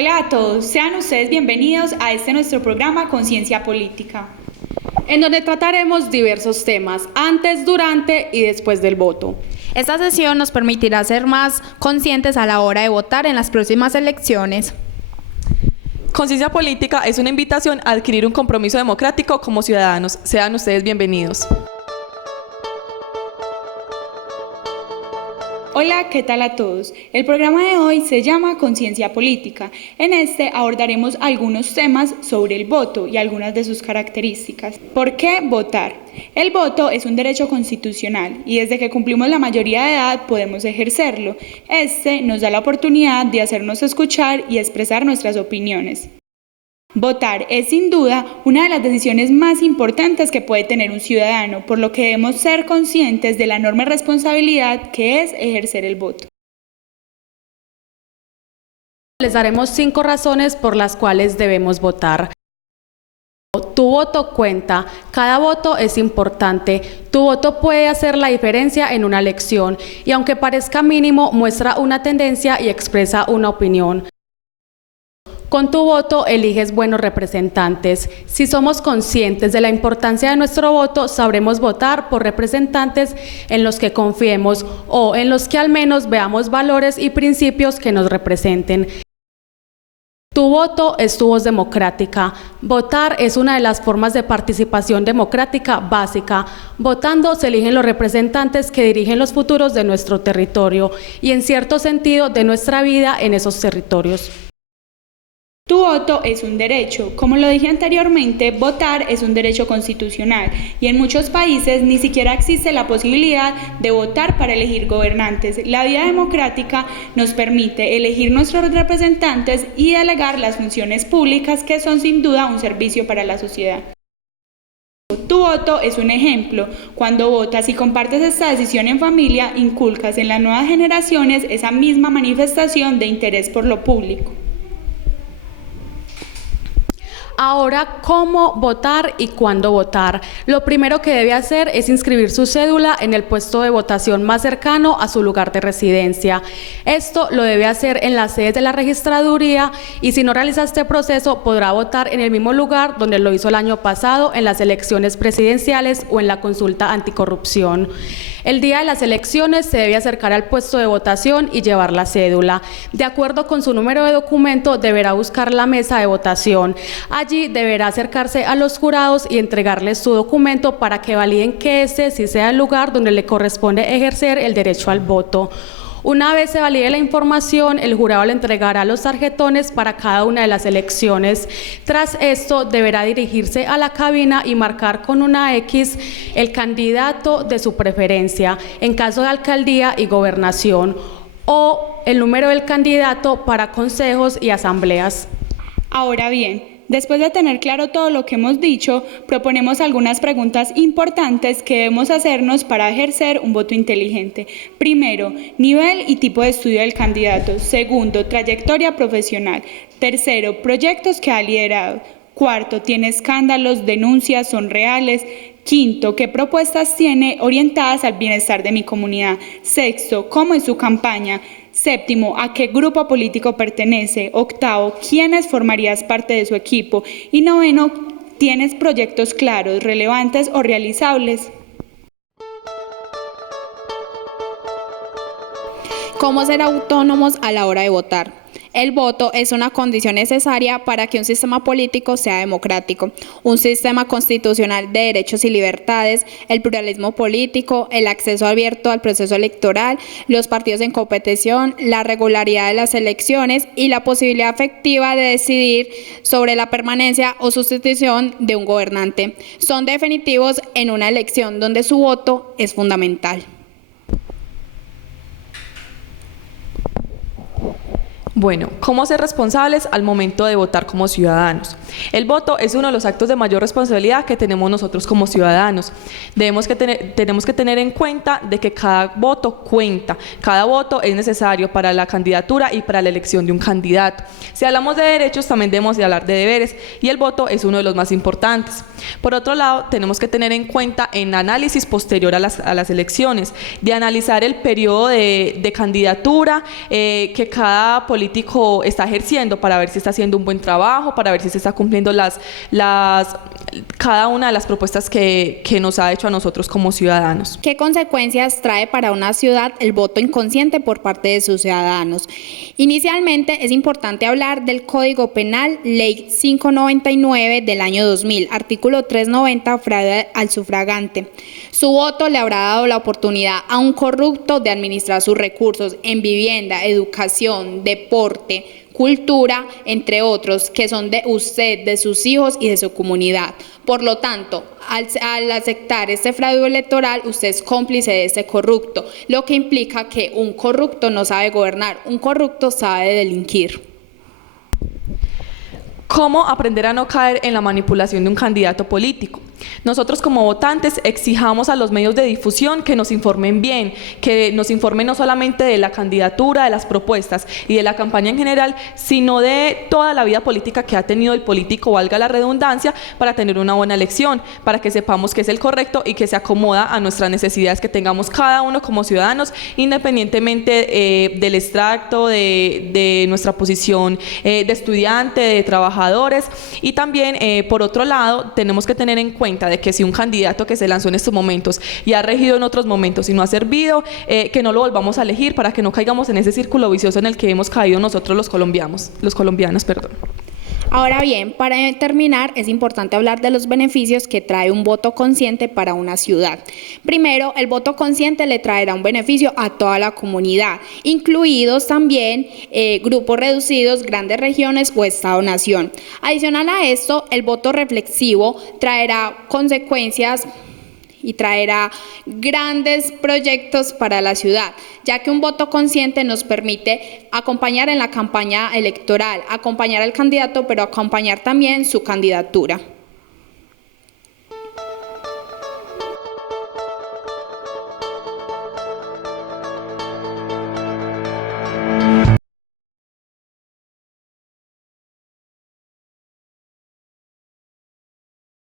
Hola a todos, sean ustedes bienvenidos a este nuestro programa Conciencia Política, en donde trataremos diversos temas antes, durante y después del voto. Esta sesión nos permitirá ser más conscientes a la hora de votar en las próximas elecciones. Conciencia Política es una invitación a adquirir un compromiso democrático como ciudadanos. Sean ustedes bienvenidos. Hola, ¿qué tal a todos? El programa de hoy se llama Conciencia Política. En este abordaremos algunos temas sobre el voto y algunas de sus características. ¿Por qué votar? El voto es un derecho constitucional y desde que cumplimos la mayoría de edad podemos ejercerlo. Este nos da la oportunidad de hacernos escuchar y expresar nuestras opiniones. Votar es sin duda una de las decisiones más importantes que puede tener un ciudadano, por lo que debemos ser conscientes de la enorme responsabilidad que es ejercer el voto. Les daremos 5 razones por las cuales debemos votar. Tu voto cuenta, cada voto es importante, tu voto puede hacer la diferencia en una elección y aunque parezca mínimo, muestra una tendencia y expresa una opinión. Con tu voto eliges buenos representantes. Si somos conscientes de la importancia de nuestro voto, sabremos votar por representantes en los que confiemos o en los que al menos veamos valores y principios que nos representen. Tu voto es tu voz democrática. Votar es una de las formas de participación democrática básica. Votando se eligen los representantes que dirigen los futuros de nuestro territorio y en cierto sentido de nuestra vida en esos territorios. Tu voto es un derecho. Como lo dije anteriormente, votar es un derecho constitucional y en muchos países ni siquiera existe la posibilidad de votar para elegir gobernantes. La vida democrática nos permite elegir nuestros representantes y delegar las funciones públicas que son sin duda un servicio para la sociedad. Tu voto es un ejemplo. Cuando votas y compartes esta decisión en familia, inculcas en las nuevas generaciones esa misma manifestación de interés por lo público. Ahora, ¿cómo votar y cuándo votar? Lo primero que debe hacer es inscribir su cédula en el puesto de votación más cercano a su lugar de residencia. Esto lo debe hacer en las sedes de la registraduría y si no realiza este proceso podrá votar en el mismo lugar donde lo hizo el año pasado en las elecciones presidenciales o en la consulta anticorrupción. El día de las elecciones se debe acercar al puesto de votación y llevar la cédula. De acuerdo con su número de documento, deberá buscar la mesa de votación. Allí deberá acercarse a los jurados y entregarles su documento para que validen que ese sí sea el lugar donde le corresponde ejercer el derecho al voto. Una vez se valide la información, el jurado le entregará los tarjetones para cada una de las elecciones. Tras esto, deberá dirigirse a la cabina y marcar con una X el candidato de su preferencia, en caso de alcaldía y gobernación, o el número del candidato para consejos y asambleas. Ahora bien, después de tener claro todo lo que hemos dicho, proponemos algunas preguntas importantes que debemos hacernos para ejercer un voto inteligente. Primero, nivel y tipo de estudio del candidato. Segundo, trayectoria profesional. Tercero, proyectos que ha liderado. Cuarto, tiene escándalos, denuncias, son reales. Quinto, ¿qué propuestas tiene orientadas al bienestar de mi comunidad? Sexto, ¿cómo es su campaña? Séptimo, ¿a qué grupo político pertenece? Octavo, ¿quiénes formarías parte de su equipo? Y noveno, ¿tienes proyectos claros, relevantes o realizables? ¿Cómo ser autónomos a la hora de votar? El voto es una condición necesaria para que un sistema político sea democrático, un sistema constitucional de derechos y libertades, el pluralismo político, el acceso abierto al proceso electoral, los partidos en competición, la regularidad de las elecciones y la posibilidad efectiva de decidir sobre la permanencia o sustitución de un gobernante. Son definitivos en una elección donde su voto es fundamental. Bueno, ¿cómo ser responsables al momento de votar como ciudadanos? El voto es uno de los actos de mayor responsabilidad que tenemos nosotros como ciudadanos. Tenemos que tener en cuenta de que cada voto cuenta, cada voto es necesario para la candidatura y para la elección de un candidato. Si hablamos de derechos, también debemos de hablar de deberes y el voto es uno de los más importantes. Por otro lado, tenemos que tener en cuenta en análisis posterior a las elecciones, de analizar el periodo de candidatura que cada político político está ejerciendo para ver si está haciendo un buen trabajo, para ver si se está cumpliendo cada una de las propuestas que nos ha hecho a nosotros como ciudadanos. ¿Qué consecuencias trae para una ciudad el voto inconsciente por parte de sus ciudadanos? Inicialmente es importante hablar del Código Penal, Ley 599 del año 2000, artículo 390, fraude al sufragante. Su voto le habrá dado la oportunidad a un corrupto de administrar sus recursos en vivienda, educación, deporte, cultura, entre otros, que son de usted, de sus hijos y de su comunidad. Por lo tanto, al aceptar este fraude electoral, usted es cómplice de este corrupto, lo que implica que un corrupto no sabe gobernar, un corrupto sabe delinquir. ¿Cómo aprender a no caer en la manipulación de un candidato político? Nosotros como votantes exijamos a los medios de difusión que nos informen bien, que nos informen no solamente de la candidatura, de las propuestas y de la campaña en general, sino de toda la vida política que ha tenido el político, valga la redundancia, para tener una buena elección, para que sepamos que es el correcto y que se acomoda a nuestras necesidades que tengamos cada uno como ciudadanos, independientemente del extracto, de nuestra posición de estudiante, de trabajadores. Y también, por otro lado, tenemos que tener en cuenta de que si un candidato que se lanzó en estos momentos y ha regido en otros momentos y no ha servido, que no lo volvamos a elegir para que no caigamos en ese círculo vicioso en el que hemos caído nosotros los colombianos. Ahora bien, para terminar, es importante hablar de los beneficios que trae un voto consciente para una ciudad. Primero, el voto consciente le traerá un beneficio a toda la comunidad, incluidos también grupos reducidos, grandes regiones o Estado-nación. Adicional a esto, el voto reflexivo traerá consecuencias y traerá grandes proyectos para la ciudad, ya que un voto consciente nos permite acompañar en la campaña electoral, acompañar al candidato, pero acompañar también su candidatura.